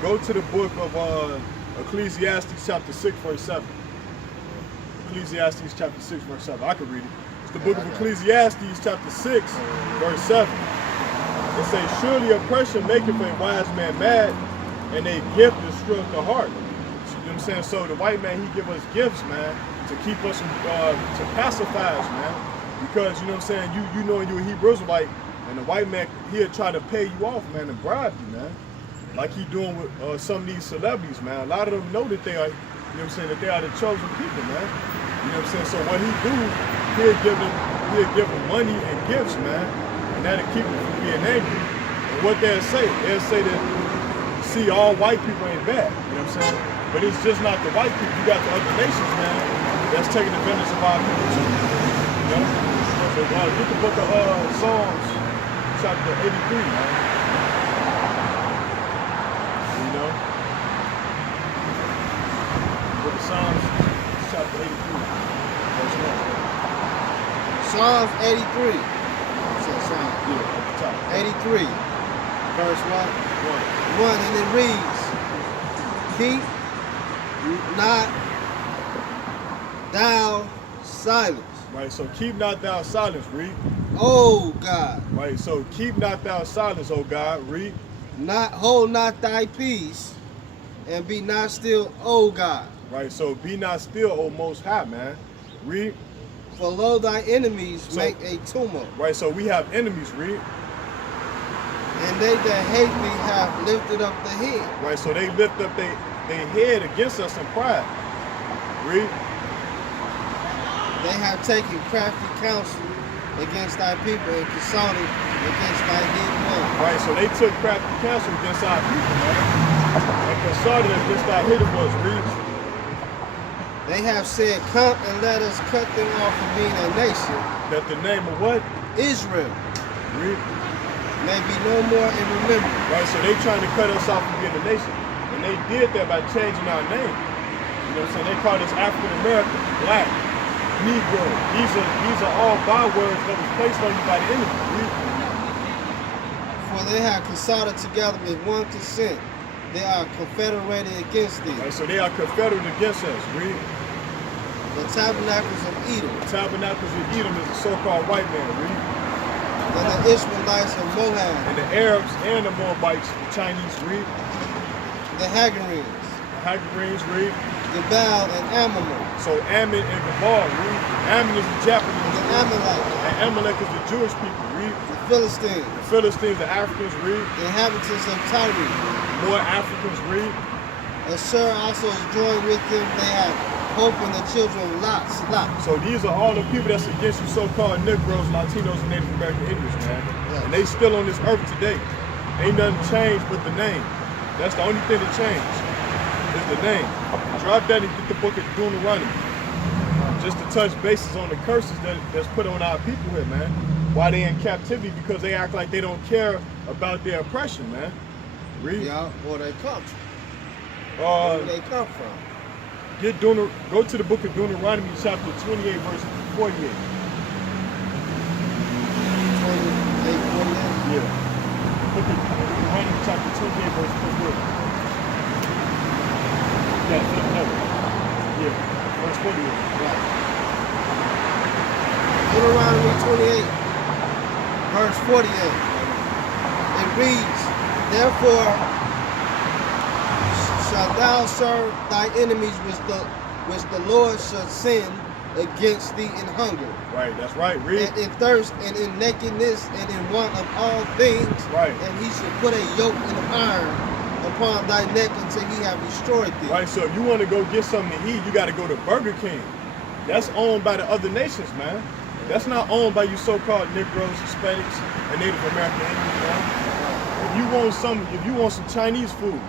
Go to the book of Ecclesiastes chapter 6, verse 7. Ecclesiastes chapter 6, verse 7. I can read it. It's the book of Ecclesiastes chapter 6, verse 7. It says, surely oppression maketh a wise man mad, and a gift destroyeth the heart. You know what I'm saying? So the white man, he give us gifts, man, to keep us from, to pacify us, man. Because, you know what I'm saying, you know you're a Hebrew Israelite, and the white man, he'll try to pay you off, man, and bribe you, man. Like he doing with some of these celebrities, man. A lot of them know that they are, you know what I'm saying, that they are the chosen people, man. You know what I'm saying? So what he do, he'll give them money and gifts, man. And that'll keep them from being angry. And what they'll say that, see, all white people ain't bad, you know what I'm saying? But it's just not the white people. You got the other nations, man, that's taking advantage of our people too, you know? So get the book of Psalms, chapter 83, man. You know? Book of Psalms, chapter 83, verse 1. Psalms 83. Psalms, yeah, at the top. 83, verse 1. 1, and it reads, keep not thou silence. Right, so keep not thou silence, read. O God. Right, so keep not thou silence, O God, read. Hold not thy peace, and be not still, O God. Right, so be not still, O Most High, man. Read. For lo, thy enemies make a tumult. Right, so we have enemies, read. And they that hate me have lifted up the head. Right, so they lift up their head against us in pride. Read. They have taken crafty counsel against thy people and consulted against thy hidden one. Right, so they took crafty counsel against our people, man. And consulted against our hidden ones, read. They have said, come and let us cut them off from being a nation. That the name of what? Israel. Read. May be no more in remembrance. Right, so they trying to cut us off from being a nation. And they did that by changing our name. You know what I'm saying? They called us African American, Black, Negro. These are all bywords that was placed on you by the enemy. Read. For they have consulted together with one consent. They are confederated against thee. Right, so they are confederate against us. Read. The tabernacles of Edom. The tabernacles of Edom is the so-called white man. Read. And the Ishmaelites of Moab. And the Arabs and the Moabites, the Chinese, read. The Hagarenes. The Hagarenes, read. Gebal and Ammon. So Ammon and Gebal, read. Ammon is the Japanese. The Amalek. And Amalek is the Jewish people, read. The Philistines. The Philistines, the Africans, read. The inhabitants of Tyre. More Africans, read. Assur also is joined with them. They have hope in the children of Lot. So these are all the people that's against you so-called Negroes, Latinos, and Native American Indians, man. Yes. And they still on this earth today. Ain't nothing changed but the name. That's the only thing that changed, is the name. Drop that and get the book of Deuteronomy. Just to touch bases on the curses that's put on our people here, man. Why they in captivity? Because they act like they don't care about their oppression, man. Read. Yeah, where they come from. Where they come from. Go to the book of Deuteronomy chapter 28, verse 48. 28, 48. Yeah. Book of Deuteronomy chapter 28, verse 48. Yeah, flip it over. Yeah, verse 48. Right. Deuteronomy 28, verse 48. It reads, therefore shalt thou serve thy enemies which the Lord shall send against thee in hunger. Right, that's right. Read. And in thirst and in nakedness and in want of all things. Right. And he shall put a yoke of iron upon thy neck until he have destroyed thee. Right, so if you want to go get something to eat, you got to go to Burger King. That's owned by the other nations, man. That's not owned by you so-called Negroes, Hispanics, and Native American Indians, man. If you want some Chinese food,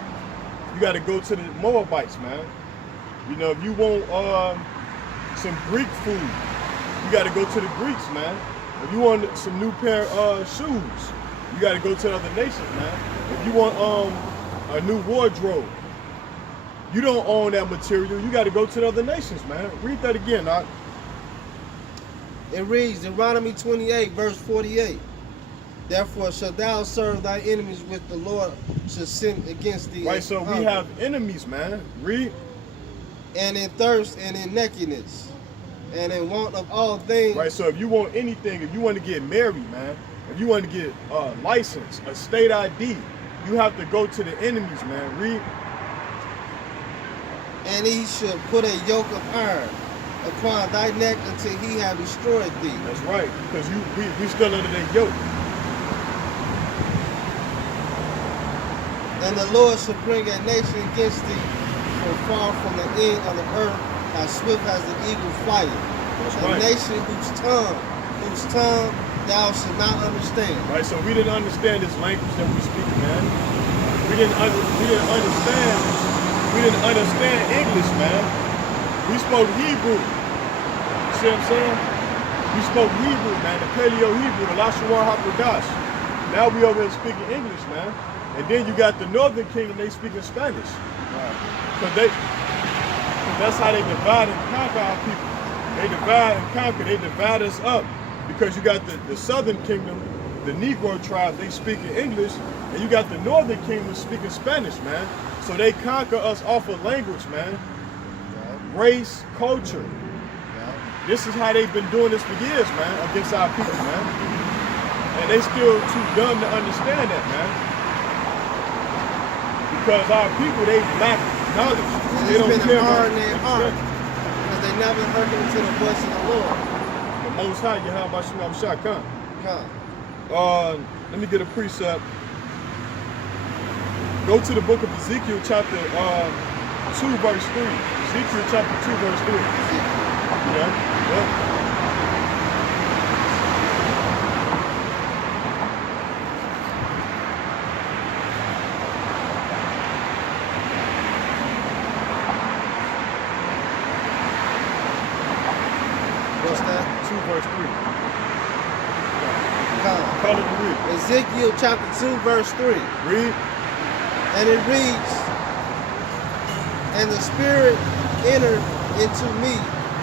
you got to go to the Moabites, man. You know, if you want some Greek food, you got to go to the Greeks, man. If you want some new pair of shoes, you got to go to the other nations, man. If you want a new wardrobe, you don't own that material. You got to go to the other nations, man. Read that again, Doc. It reads, Deuteronomy 28, verse 48. Therefore shalt thou serve thy enemies which the Lord shall send against thee. Right, so we have enemies, man. Read. And in thirst and in nakedness and in want of all things. Right, so if you want anything, if you want to get married, man, if you want to get a license, a state ID, you have to go to the enemies, man. Read. And he should put a yoke of iron upon thy neck until he have destroyed thee. That's right, because we still under that yoke. And the Lord shall bring a nation against thee from far from the end of the earth, as swift as the eagle flieth. That's A right. nation whose tongue thou shalt not understand. Right, so we didn't understand this language that we speak, man. We didn't understand. We didn't understand English, man. We spoke Hebrew. See what I'm saying? We spoke Hebrew, man. The Paleo Hebrew, the Lashawan HaKodash. Now we over here speaking English, man. And then you got the Northern Kingdom, they speaking Spanish. Because that's how they divide and conquer our people. They divide and conquer. They divide us up. Because you got the Southern Kingdom, the Negro tribes, they speaking English. And you got the Northern Kingdom speaking Spanish, man. So they conquer us off of language, man. Race, culture. This is how they've been doing this for years, man, against our people, man. And they still too dumb to understand that, man. Because our people, they lack knowledge. They don't care about their heart, because they never hearken to the voice of the Lord. The Most High, Yahweh Shem Shakhan. Come. Let me get a precept. Go to the book of Ezekiel, chapter 2, verse 3. Ezekiel, chapter 2, verse 3. Yeah. What's that? 2, verse 3. Come. Call it to read. Ezekiel chapter 2, verse 3. Read. And it reads, and the Spirit entered into me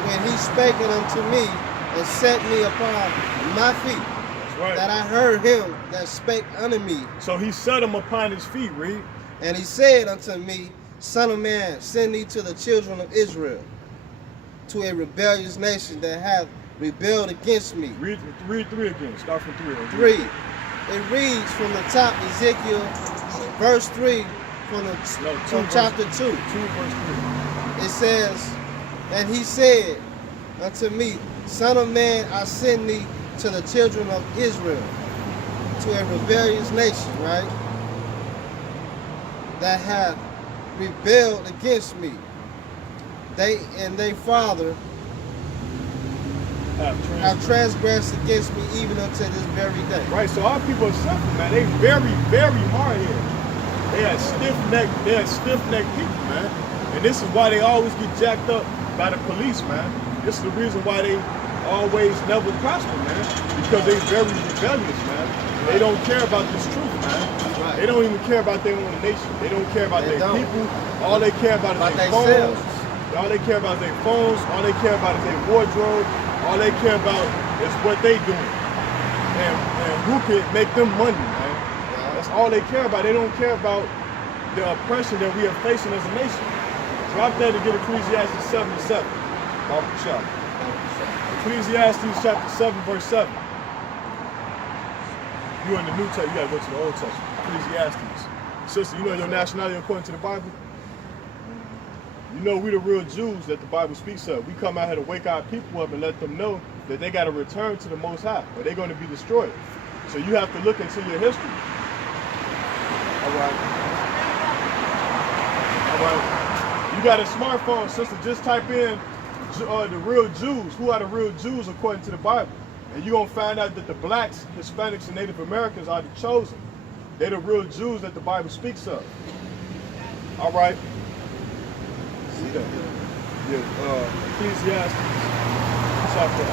when he spake it unto me and set me upon my feet. That's right. That I heard him that spake unto me. So he set him upon his feet, read. And he said unto me, Son of man, send thee to the children of Israel, to a rebellious nation that hath rebelled against me. Read 3 again. Start from 3. 3. It reads from the top, Ezekiel, verse 3, from chapter 2. 2, verse 3. It says, and he said unto me, Son of man, I send thee to the children of Israel, to a rebellious nation, right? That hath rebelled against me. They and their father have transgressed against me even unto this very day. Right, so our people are simple, man. They very, very hard here. They are stiff-necked people, man. And this is why they always get jacked up by the police, man. This is the reason why they always never prosper, man. Because they very rebellious, man. They don't care about this truth, man. Right. They don't even care about their own nation. They don't care about their people. All they care about is their themselves. phones. All they care about is their phones. All they care about is their wardrobe. All they care about is what they doing. And who can make them money, man. That's all they care about. They don't care about the oppression that we are facing as a nation. Drop that and get Ecclesiastes 7:7. Ecclesiastes chapter 7, verse 7. You in the New Testament, you gotta go to the Old Testament. Ecclesiastes. Sister, you know your nationality according to the Bible? You know we the real Jews that the Bible speaks of. We come out here to wake our people up and let them know that they gotta return to the Most High, or they're gonna be destroyed. So you have to look into your history. All right. You got a smartphone, sister, just type in the real Jews. Who are the real Jews according to the Bible? And you're going to find out that the blacks, Hispanics, and Native Americans are the chosen. They're the real Jews that the Bible speaks of. All right. See that? Yeah, Ecclesiastes chapter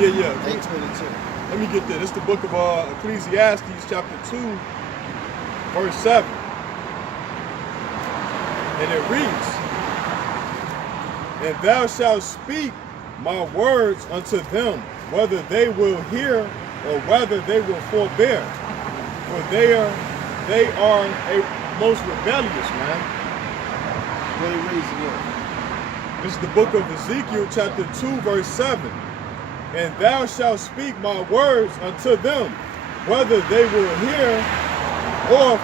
yeah. 8:22. Let me get this. It's the book of Ecclesiastes, chapter 2, verse 7. And it reads, and thou shalt speak my words unto them, whether they will hear or whether they will forbear. For they are a most rebellious, man. What he reads again. This is the book of Ezekiel, chapter 2, verse 7. And thou shalt speak my words unto them, whether they will hear or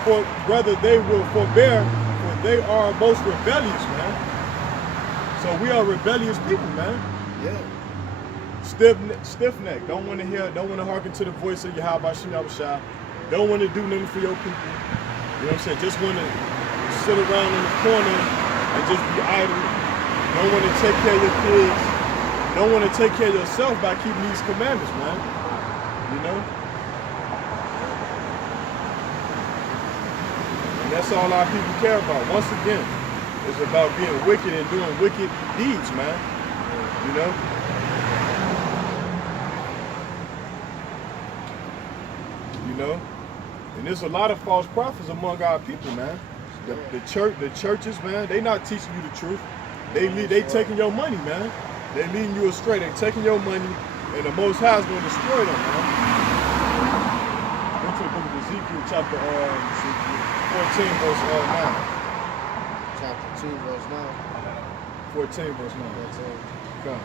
whether they will forbear, for they are most rebellious, man. So we are rebellious people, man. Yeah. Stiff-necked. Don't want to hear, don't want to hearken to the voice of Yahweh Shah. Don't want to do nothing for your people. You know what I'm saying? Just want to sit around in the corner and just be idle. Don't want to take care of your kids. Don't want to take care of yourself by keeping these commandments, man. You know? And that's all our people care about. Once again, it's about being wicked and doing wicked deeds, man. You know? You know? And there's a lot of false prophets among our people, man. The churches, man, they not teaching you the truth. They taking your money, man. They leading you astray. They taking your money, and the Most High is going to destroy them, man. Go to the book of Ezekiel, chapter 14, verse 9. Chapter 2, verse 9. 14, verse 9. Come.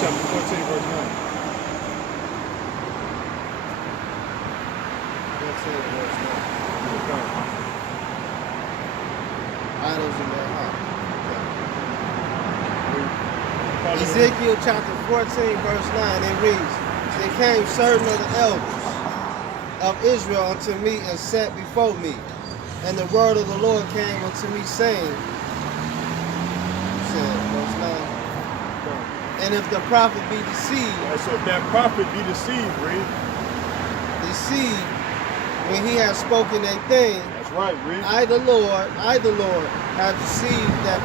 Chapter 14, verse 9. 14, verse 9. Come. Idols in their heart. Okay. Ezekiel chapter 14, verse 9, it reads, Then came certain of the elders of Israel unto me and sat before me. And the word of the Lord came unto me, saying, verse 9, and if the prophet be deceived, So if that prophet be deceived, read. deceived, when he has spoken a thing, That's right, read. I the Lord, have deceived that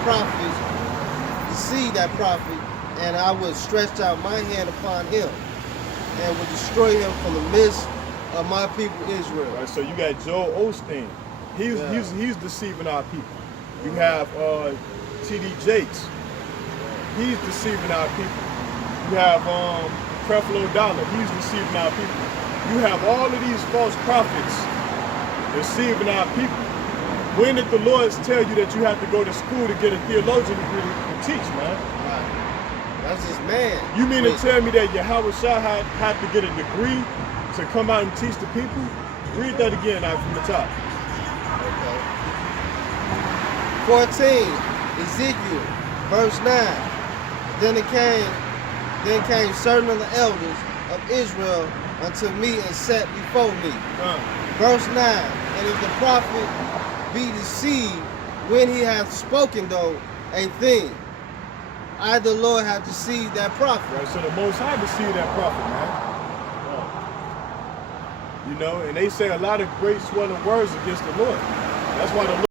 prophet, and I would stretch out my hand upon him, and would destroy him from the midst of my people Israel. Right, so you got Joel Osteen. He's deceiving our people. You have T.D. Jakes. He's deceiving our people. You have Creflo Dollar. He's deceiving our people. You have all of these false prophets deceiving our people. When did the Lord tell you that you have to go to school to get a theologian degree to teach, man? Right. That's just man. You mean to tell me that Yahweh Shah had to get a degree to come out and teach the people? Read that again out from the top. Okay. 14, Ezekiel, verse 9. Then came certain of the elders of Israel unto me and sat before me. Verse 9. And if the prophet be deceived when he hath spoken though a thing, I the Lord have deceived that prophet. Right, so the Most High deceived that prophet, man. You know, and they say a lot of great swelling words against the Lord. That's why the Lord